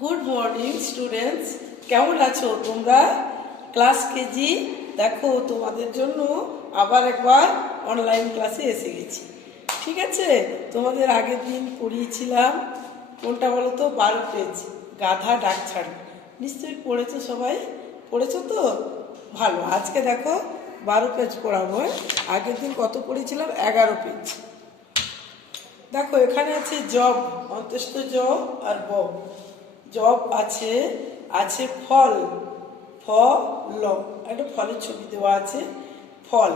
Good morning students, কেমন আছো তোমরা? ক্লাস কেজি দেখো, তোমাদের জন্য আবার একবার অনলাইন ক্লাসে এসে গেছি। ঠিক আছে, তোমাদের আগের দিন পড়িয়েছিলাম কোনটা বলো তো, 12 পেজ গাধা ডাক ছাড়ো। নিশ্চয়ই পড়েছো, সবাই পড়েছো তো? ভালো। আজকে দেখো 12 পেজ পড়াবো। আগের দিন কত পড়েছিলাম? 11 পেজ। দেখো এখানে আছে জব, অন্তস্থ জ আর ব। জব আছে, আছে ফল, ফল, একটা ফলের ছবি দেওয়া আছে, ফল।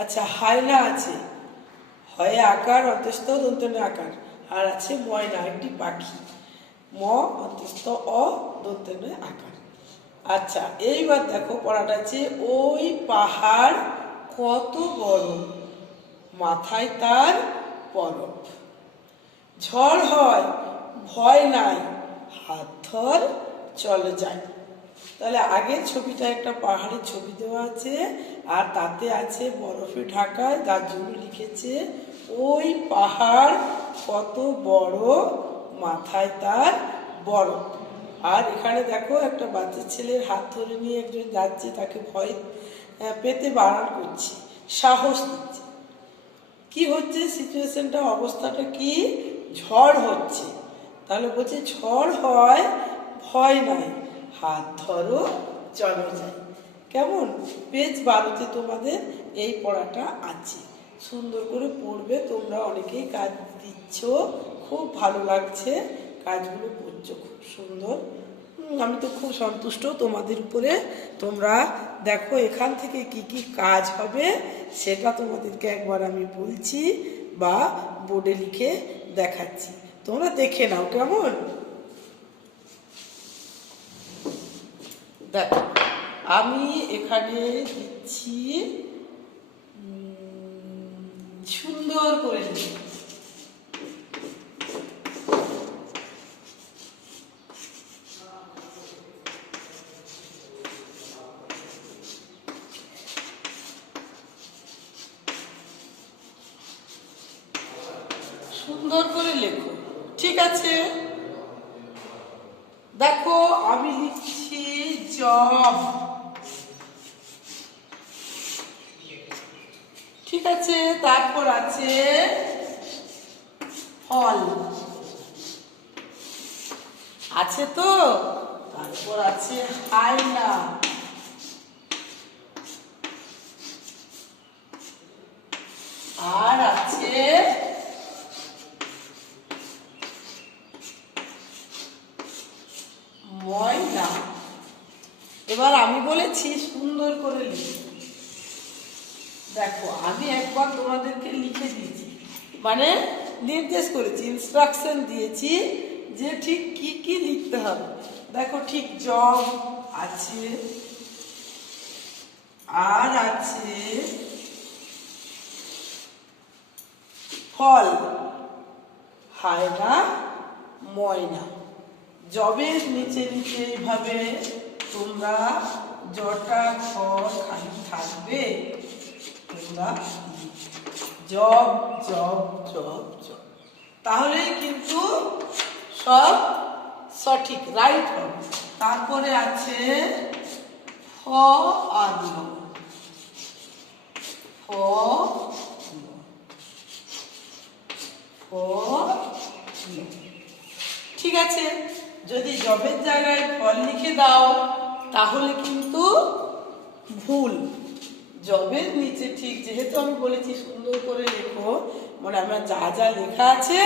আচ্ছা, হায়না আছে, হয়ে আকার অন্তস্থ দন্তনে আকার, আর আছে ময়না, একটি পাখি, ম অন্তস্থ অ দন্তনে আকার। আচ্ছা, এইবার দেখো পড়াটা আছে, ওই পাহাড় কত বড়, মাথায় তার বরফ, ঝড় হয় ভয় নাই, হাত ধর চলে যায়। তাহলে আগের ছবিটা একটা পাহাড়ের ছবি দেওয়া আছে, আর তাতে আছে বরফে ঢাকা, যার জন্য লিখেছে ওই পাহাড় কত বড়, মাথায় তার বরফ। আর এখানে দেখো একটা বাচ্চা ছেলের হাত ধরে নিয়ে একজন যাচ্ছে, তাকে ভয় পেতে বারণ করছে, সাহস দিচ্ছে। কি হচ্ছে সিচুয়েশনটা, অবস্থাটা কি? ঝড় হচ্ছে। তাহলে বলছে ঝড় হয় ভয় নাই, হাত ধরো চলো যাই। কেমন? পেজ 12-তে তোমাদের এই পড়াটা আছে। সুন্দর করে পড়বে তোমরা, অনেকেই কাজ দিচ্ছ, খুব ভালো লাগছে কাজগুলো করছো, খুব সুন্দর। আমি তো খুব সন্তুষ্ট তোমাদের উপরে। তোমরা দেখো এখান থেকে কি কি কাজ হবে সেটা তোমাদেরকে একবার আমি বলছি বা বোর্ডে লিখে দেখাচ্ছি, তোমরা দেখে নাও। কেমন? দেখো আমি এখানে দিচ্ছি, সুন্দর করে লিখে। সুন্দর করে লেখো, ঠিক আছে? দেখো আমি লিখছি জব, ঠিক আছে। তারপর আছে ফল, আছে তো? তারপর আছে হায়না, আর আছে ময়না। এবার আমি বলেছি সুন্দর করে লিখি। দেখো আমি একবার তোমাদেরকে লিখে দিয়েছি, মানে নির্দেশ করেছি, ইনস্ট্রাকশন দিয়েছি যে ঠিক কি কি লিখতে হবে। দেখো ঠিক জব আছে, আর আছে ফল, হায়না, ময়না। জবের নিচে নিচে এইভাবে তোমরা জটা ঘর খালি থাকবে, তোমরা জব জব জব জব, তাহলেই কিন্তু সব সঠিক রাইট হবে। তারপরে আছে ফ আর ল, ফ ঠিক আছে। যদি জবের জায়গায় ফল লিখে দাও তাহলে কিন্তু ভুল। জবের নিচে ঠিক, যেহেতু আমি বলেছি সুন্দর করে লেখো, মানে আমার যা যা লেখা আছে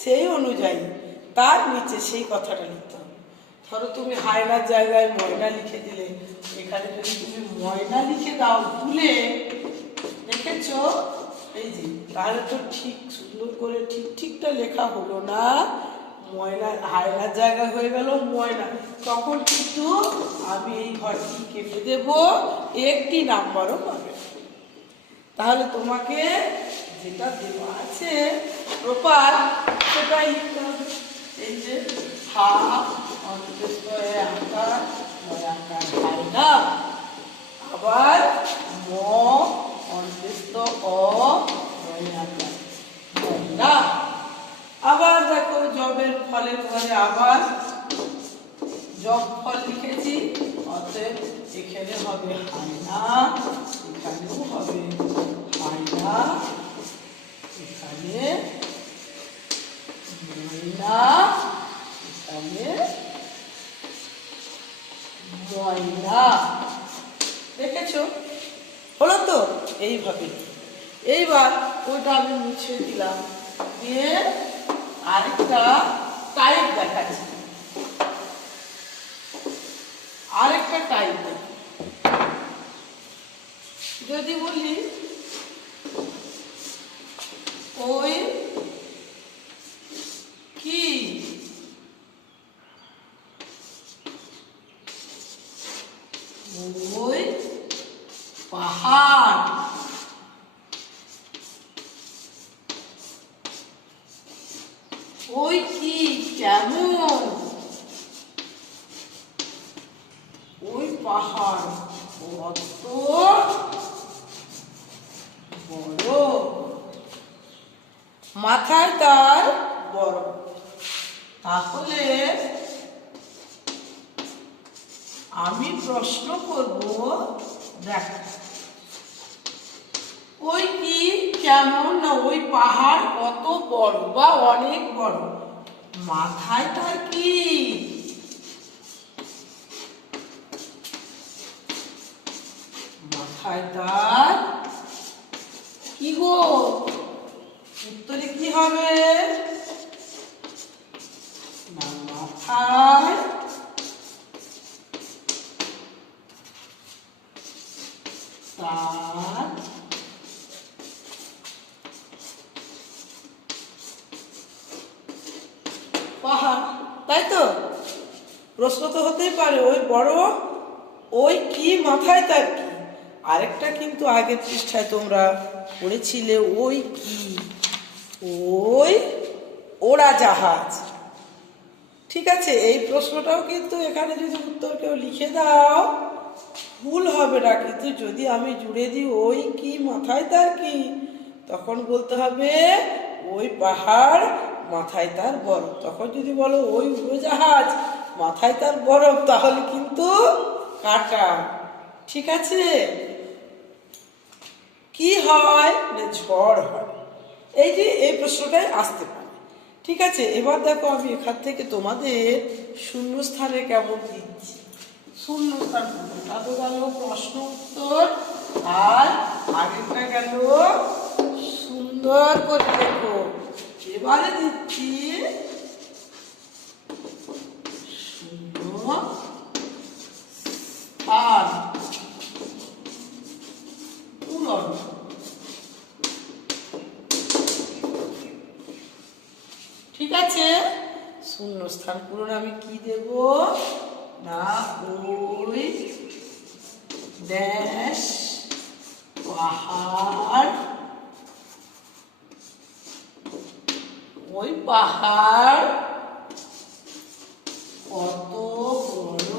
সেই অনুযায়ী তার নিচে সেই কথাটা লিখতে হবে। ধরো তুমি হায়নার জায়গায় ময়না লিখে দিলে, এখানে যদি তুমি ময়না লিখে দাও ভুলে, দেখেছ এই যে, তাহলে তো ঠিক সুন্দর করে ঠিক ঠিকটা লেখা হলো না, ময়না হায়নার জায়গা হয়ে গেল ময়না। তখন কিন্তু আমি এই ঘরটি কেটে দেব, একটি নাম্বারও পাবে। তাহলে তোমাকে যেটা দেওয়া আছে প্রপার সেটাই লিখতে হবে। এই যে হা অন্তস্থ আকার, আকার হায়না, আবার ম অন্তস্থ অ আকার ময়না। আবার দেখো জবের ফলের ঘরে আবার জব ফল লিখেছি, অতএব এখানে হবে হায়না, এখানেও হবে হায়না, এখানে ময়না, এখানে ময়না। দেখেছো? হলো তো? এইভাবে। এইবার ওইটা আমি মুছে দিলাম, দিয়ে আরেকটা টাইপ দেখাচ্ছি, আরেকটা টাইপ। যদি বলি ওই কি ওই পাহাড়, ওই কি কেমন, ওই পাহাড় কত বড়, মাথায় তার বড়। তাহলে আমি প্রশ্ন করব, দেখ ওই কি কেমন না ওই পাহাড় কত বড় বা অনেক বড়, মাথায় তার কি, মাথায় তার কি গো, উত্তরে কি হবে না, মাথায় তার পাহাড়। তাই তো? প্রশ্ন তো হতেই পারে ওই বড়, ওই কি মাথায় তার কি। আরেকটা কিন্তু আগের পৃষ্ঠায় তোমরা পড়েছিলে, ওই কি, ওই ওড়াজাহাজ। ঠিক আছে, এই প্রশ্নটাও কিন্তু এখানে যদি উত্তর কেউ লিখে দাও ভুল হবে না, কিন্তু যদি আমি জুড়ে দিই ওই কি মাথায় তার কি, তখন বলতে হবে ওই পাহাড় মাথায় তার বরফ। তখন যদি বলো ওই উড়োজাহাজ মাথায় তার বরফ, তাহলে কিন্তু কাটা। ঠিক আছে? কি হয় না ঝড় হয়, এই যে এই প্রশ্নটাই আসতে পারে। ঠিক আছে, এবার দেখো আমি এখান থেকে তোমাদের শূন্যস্থানে কেমন দিচ্ছি। শূন্যস্থান তো গেল প্রশ্ন উত্তর, আর আগেরটা গেল সুন্দর করে দেখো। এবারে দিচ্ছি শূন্যস্থান পূরণ। ঠিক আছে, শূন্যস্থান পূরণ আমি কি দেব না, ওই ড্যাশ পাহাড়, ওই পাহাড় কত বড়,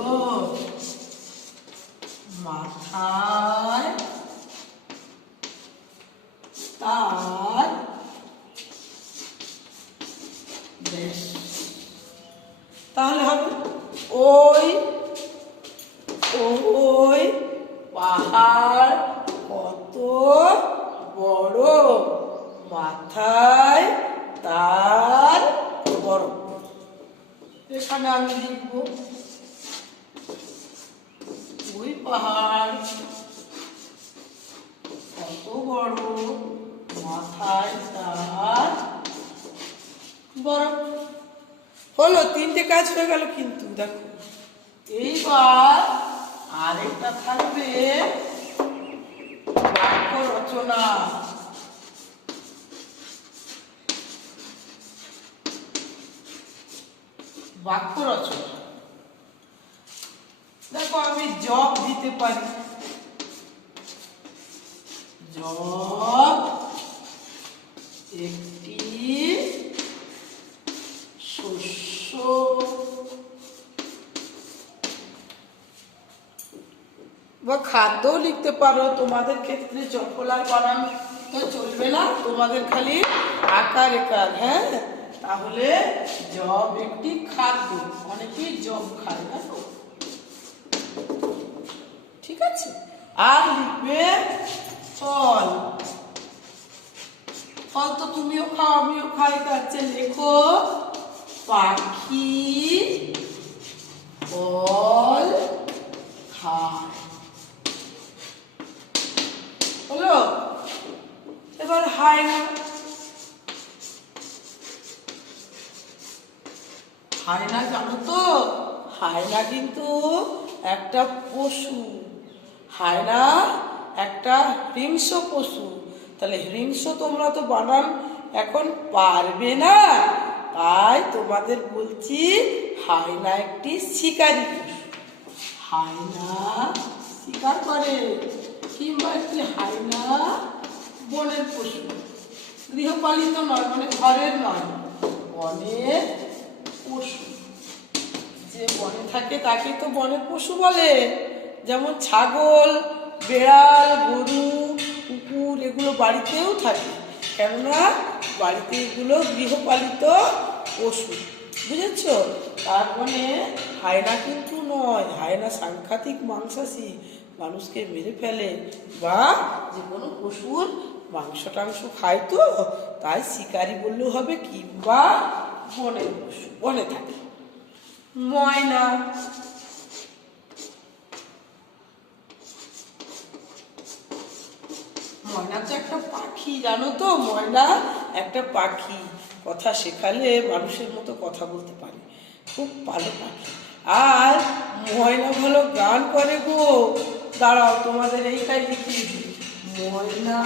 মাথায় তার ড্যাশ। তাহলে হবে ওই ওই পাহাড় কত বড়, মাথায় তার বরফ। এখানে আমি লিখব ওই পাহাড় কত বড়, মাথায় তার বরফ। হলো, তিনটে কাজ হয়ে গেল। কিন্তু দেখো এইবার আরেকটা থাকবে বাক্য রচনা। বাক্য রচনা দেখো আমি জব দিতে পারি, জব একটি শস্য, বা খাদ্যও লিখতে পারো। তোমাদের ক্ষেত্রে জফলার বানান তো চলবে না, তোমাদের খালি আকার একার। হ্যাঁ, তাহলে জব একটি খাদ্য, অনেকেই জব খায় না তো, ঠিক আছে। আর লিখবে ফল, ফল তো তুমিও খাও আমিও খাই, তার চেয়ে লেখো পাখি ফল খায়, হলো। এবার হায়না, হায়না জানো তো, হায়না কিন্তু একটা পশু, হায়না একটা হিংস্র পশু। তাহলে হিংস্র তোমরা তো বানান এখন পারবে না, তাই তোমাদের বলছি হায়না একটি শিকারী পশু, হায়না শিকার করে, কিংবা একটি হায়না বনের পশু, গৃহপালিত নয়, মানে ঘরের নয়, বনের পশু। যে বনে থাকে তাকে তো বনের পশু বলে, যেমন ছাগল, বেড়াল, গরু, কুকুর এগুলো বাড়িতেও থাকে, কেননা বাড়িতে এগুলো গৃহপালিত পশু, বুঝেছ। তার মানে হায়না কিন্তু নয়, হায়না সাংঘাতিক মাংসাশী, মানুষকে মেরে ফেলে বা যে কোনো পশুর মাংস টাংস খায়, তো তাই শিকারি বললেও হবে, কিংবা বনের পশু, বনে থাকে। ময়না, ময়না তো একটা পাখি, জানো তো, ময়না একটা পাখি, কথা শেখালে মানুষের মতো কথা বলতে পারে, খুব ভালো পাখি। আর ময়না ভালো গান করে গো, দাঁড়াও তোমাদের এইটাই লিখিয়ে দিই, ময়না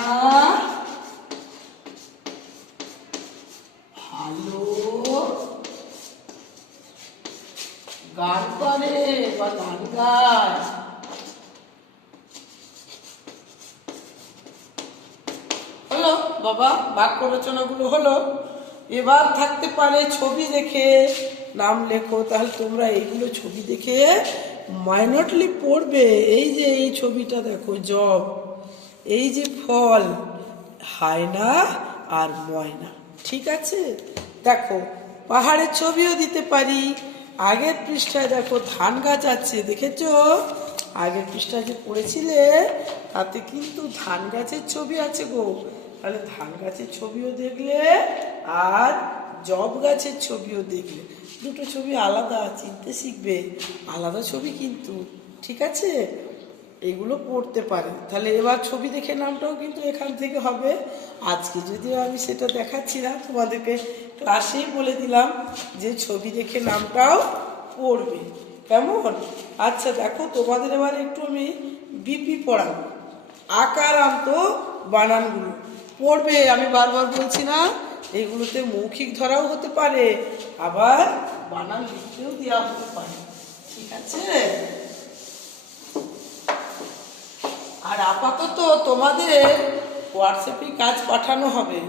ভালো গান করে বা গান গায়। হলো বাবা, বাক্য রচনাগুলো হলো। এবার থাকতে পারে ছবি দেখে নাম লেখো, তাহলে তোমরা এইগুলো ছবি দেখে মাইনটলি পড়বে। এই যে এই ছবিটা দেখো জব, এই যে ফল হায়না আর ময়না, ঠিক আছে। দেখো পাহাড়ের ছবিও দিতে পারি, আগের পৃষ্ঠায় দেখো ধান গাছ আছে, দেখেছো আগের পৃষ্ঠায় যে পড়েছিলে তাতে কিন্তু ধান গাছের ছবি আছে গো, তাহলে ধান গাছের ছবিও দেখলে আর জব গাছের ছবিও দেখলে, দুটো ছবি আলাদা, চিনতে শিখবে, আলাদা ছবি কিন্তু, ঠিক আছে। এগুলো পড়তে পারে। তাহলে এবার ছবি দেখে নামটাও কিন্তু এখান থেকে হবে। আজকে যদিও আমি সেটা দেখাচ্ছি না, তোমাদেরকে ক্লাসেই বলে দিলাম যে ছবি দেখে নামটাও পড়বে, কেমন। আচ্ছা দেখো তোমাদের এবার একটু আমি বিপি পড়াবো, আকারান্ত বানানগুলো পড়বে, আমি বারবার বলছি না, এইগুলোতে মৌখিক ধরাও হতে পারে, আবার বানান লিখতেও দেওয়া হতে পারে, ঠিক আছে। আর আপাতত তোমাদের হোয়াটসঅ্যাপে কাজ পাঠানো হবে,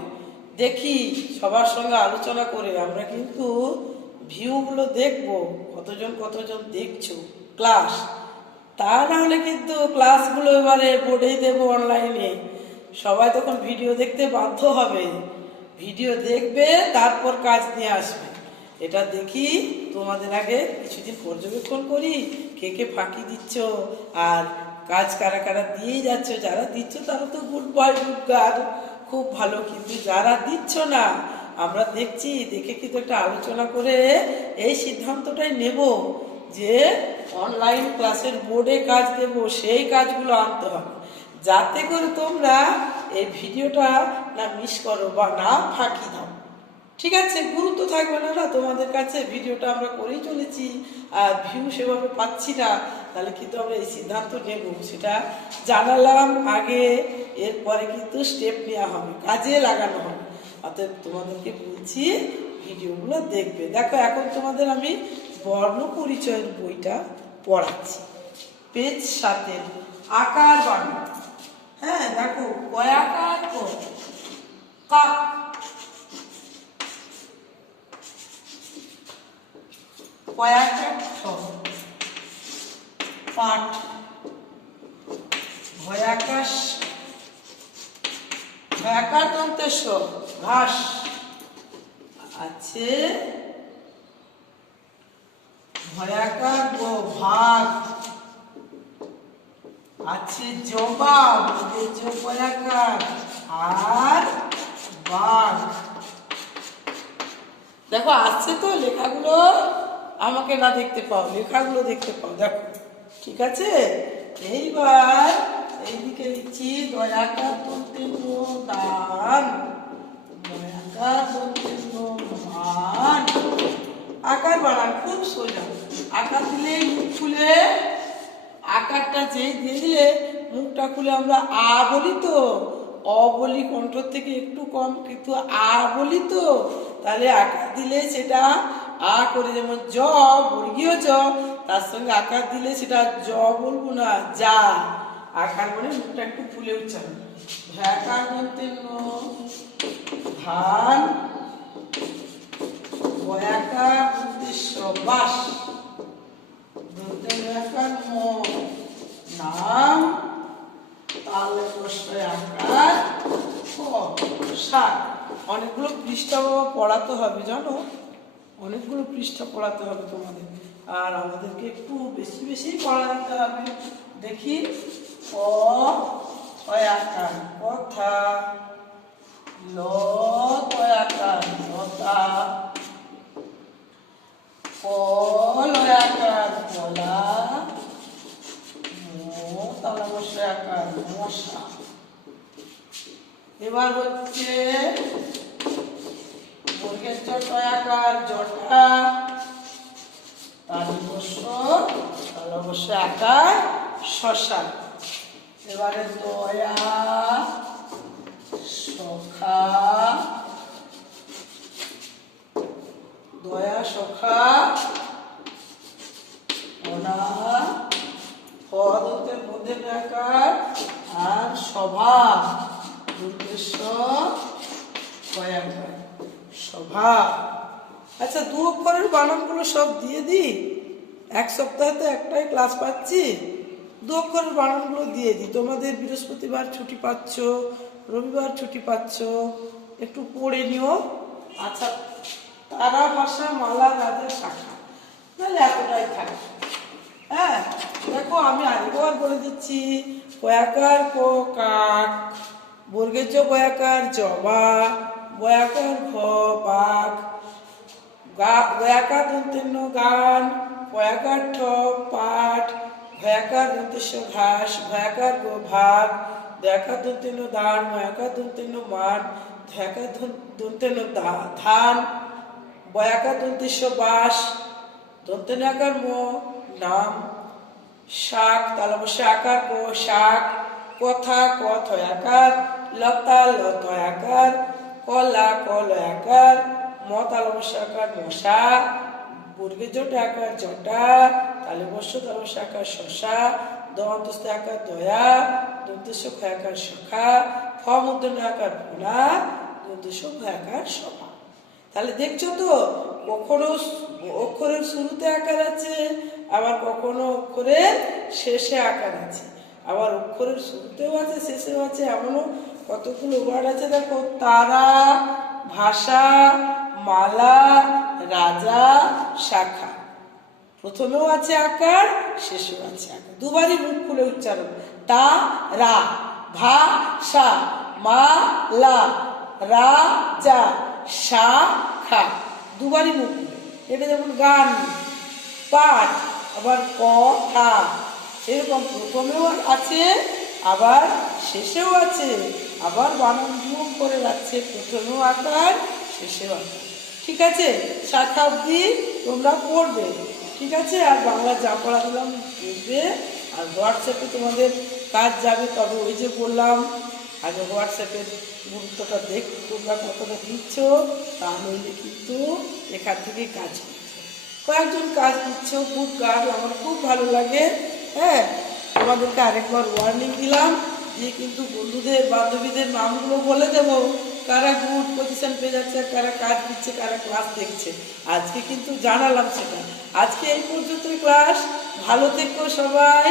দেখি সবার সঙ্গে আলোচনা করে আমরা কিন্তু ভিউগুলো দেখবো, কতজন দেখছো ক্লাস। তা নাহলে কিন্তু ক্লাসগুলো এবারে বোর্ডেই দেবো অনলাইনে, সবাই তখন ভিডিও দেখতে বাধ্য হবে, ভিডিও দেখবে তারপর কাজ নিয়ে আসবে। এটা দেখি তোমাদের আগে কিছুদিন পর্যবেক্ষণ করি, কে কে ফাঁকি দিচ্ছ আর কাজ কারা কারা দিয়েই যাচ্ছ। যারা দিচ্ছ তারা তো গুড বয় গুড গার্ল, খুব ভালো, কিন্তু যারা দিচ্ছ না আমরা দেখছি, দেখে কিন্তু একটা আলোচনা করে এই সিদ্ধান্তটাই নেব যে অনলাইন ক্লাসের বোর্ডে কাজ দেব, সেই কাজগুলো আনতে হবে, যাতে করে তোমরা এই ভিডিওটা না মিস করো বা না ফাঁকি দাও, ঠিক আছে। গুরুত্ব থাকবে না না তোমাদের কাছে, ভিডিওটা আমরা করেই চলেছি আর ভিউ সেভাবে পাচ্ছি না, তাহলে কিন্তু আমরা এই সিদ্ধান্ত নেব, সেটা জানালাম আগে, এরপরে কিন্তু স্টেপ নেওয়া হবে, কাজে লাগানো হবে। অতএব তোমাদেরকে বলছি ভিডিওগুলো দেখবে। দেখো এখন তোমাদের আমি বর্ণ পরিচয়ের বইটা পড়াচ্ছি, পেজ 7 আকার বানান। হ্যাঁ দেখো কয়াকার কাক, কয়াকার পাট, ভয়াকাশ, ভয়াকার দন্তেশ্ব ঘাস, আছে ভয়াকার ভাগ, আছে জবাব ভয়াকার আর বাঘ। দেখো আসছে তো লেখাগুলো, আমাকে না দেখতে পাও, লেখাগুলো দেখতে পাও, দেখো ঠিক আছে। এইবার এইদিকে লিখছি দয়াকার দন্তেন্য দান, দয়াকার দন্তেন্য মান। আকার বানান খুব সোজা, আকার দিলে মুখ খুলে, আকারটা যেই দিয়ে দিলে মুখটা খুলে আমরা আ বলি তো, অ বলি কণ্ঠ থেকে একটু কম, কিন্তু আ বলি তো, তাহলে আকার দিলে সেটা আ করে, যেমন জ বর্গীয় জ, তার সঙ্গে আকার দিলে সেটা জ বলবো না, যা। আকার মানে মুখটা একটু ফুলে উচ্চারণ। ভ্যাকার দন্তেন্য ধান, বয়াকার উদ্দেশ্য বাস, দন্তেন্য আকার ম নাম, তালে বসয় আকার শাক। অনেকগুলো পৃষ্ঠা পড়াতে হবে জানো, অনেকগুলো পৃষ্ঠা পড়াতে হবে তোমাদের, আর আমাদেরকে একটু বেশি বেশি পড়া দিতে হবে। দেখি ক আকার কথা, ল আকার লতা, ক আকার কলা, তালা বসে আকার মশা। এবার হচ্ছে বর্গের চ আকার জটা, তালা বসে আকার শশা। এবারে দয়া সখা, দয়া সখা ওনা, পদের মধ্যে আকার আর সভা, উদ্দেশ্য কয়াকার সভা। আচ্ছা, দু অক্ষরের বানানগুলো সব দিয়ে দিই, এক সপ্তাহে তো একটাই ক্লাস পাচ্ছি, দু অক্ষরের বানানগুলো দিয়ে দিই। তোমাদের বৃহস্পতিবার ছুটি পাচ্ছ, রবিবার ছুটি পাচ্ছ, একটু পড়ে নিও। আচ্ছা, তারা ভাষা মালা রাজা শাখা, তাহলে এতটাই থাকে। হ্যাঁ দেখো, আমি আরেকবার বলে দিচ্ছি। কয়াকার ক কাক, বর্গের জ বয়াকার জবা, বয়াকার ঘ বাঘ, গয়াকার দন্তেন্য গান, পয়াকার ঠ পাঠ, ভয়াকার দন্তেশ্ব ঘাস, ভয়াকার গো ভাগ, দয়াকার দন্তেন্য দান, ময়াকার দন্তেন্য মান, ধয়াকার দন্তেন্য ধান, বয়াকার দন্তেশ্ব বাস, দন্তেন্য আকার ম নাম, শাক, তালা বসে আকার ক শাক, কথা ক থয়াকার, লতা লতয়াকার, কলা কলয়াকার, ম তালা বসে আকার মশা, বর্গের জটা আকার জটা, তালে বস্য তালা বসে আকার শশা, দন্তস্থ আকার দয়া, দন্তেশ্ব ক্ষয়াকার সখা, ফ মূর্ধন্য আকার ফোলা, দন্তেশ্ব ক্ষয়াকার সভা। তাহলে দেখছো তো, কখনো অক্ষরের শুরুতে আকার আছে, আবার কখনো অক্ষরের শেষে আকার আছে, আবার অক্ষরের শুরুতেও আছে শেষেও আছে, এমনও কতগুলো ওয়ার্ড আছে। দেখো, তারা ভাষা মালা রাজা শাখা, প্রথমেও আছে আকার, শেষেও আছে আকার, দুবারই মুখ খুলে উচ্চারণ। তা রা, ভা সা, মা লা, রাজা শাখা, দুবারই মুখ খুলে। এটা যেমন গান, পাঠ, আবার কথা, এরকম প্রথমেও আছে আবার শেষেও আছে, আবার বানান যোগ করে যাচ্ছে, প্রথমেও আকার শেষেও আকার। ঠিক আছে, শাখা অবধি তোমরা পড়বে, ঠিক আছে। আর বাংলা যা পড়া দিলাম পড়বে, আর হোয়াটসঅ্যাপে তোমাদের কাজ যাবে। তবে ওই যে বললাম, আগে হোয়াটসঅ্যাপের গুরুত্বটা দেখ, তোমরা কতটা দিচ্ছ, তাহলে কিন্তু এখান থেকেই কাজ করছে। কয়েকজন কাজ দিচ্ছ, খুব কাজ, আমার খুব ভালো লাগে। হ্যাঁ, তোমাদেরকে আরেকবার ওয়ার্নিং দিলাম যে কিন্তু বন্ধুদের বান্ধবীদের নামগুলো বলে দেবো, কারা গুড পজিশন পেয়ে যাচ্ছে, কারা কাজ দিচ্ছে, কারা ক্লাস দেখছে। আজকে কিন্তু জানালাম সেটা। আজকে এই পর্যন্ত ক্লাস, ভালো থেকো সবাই।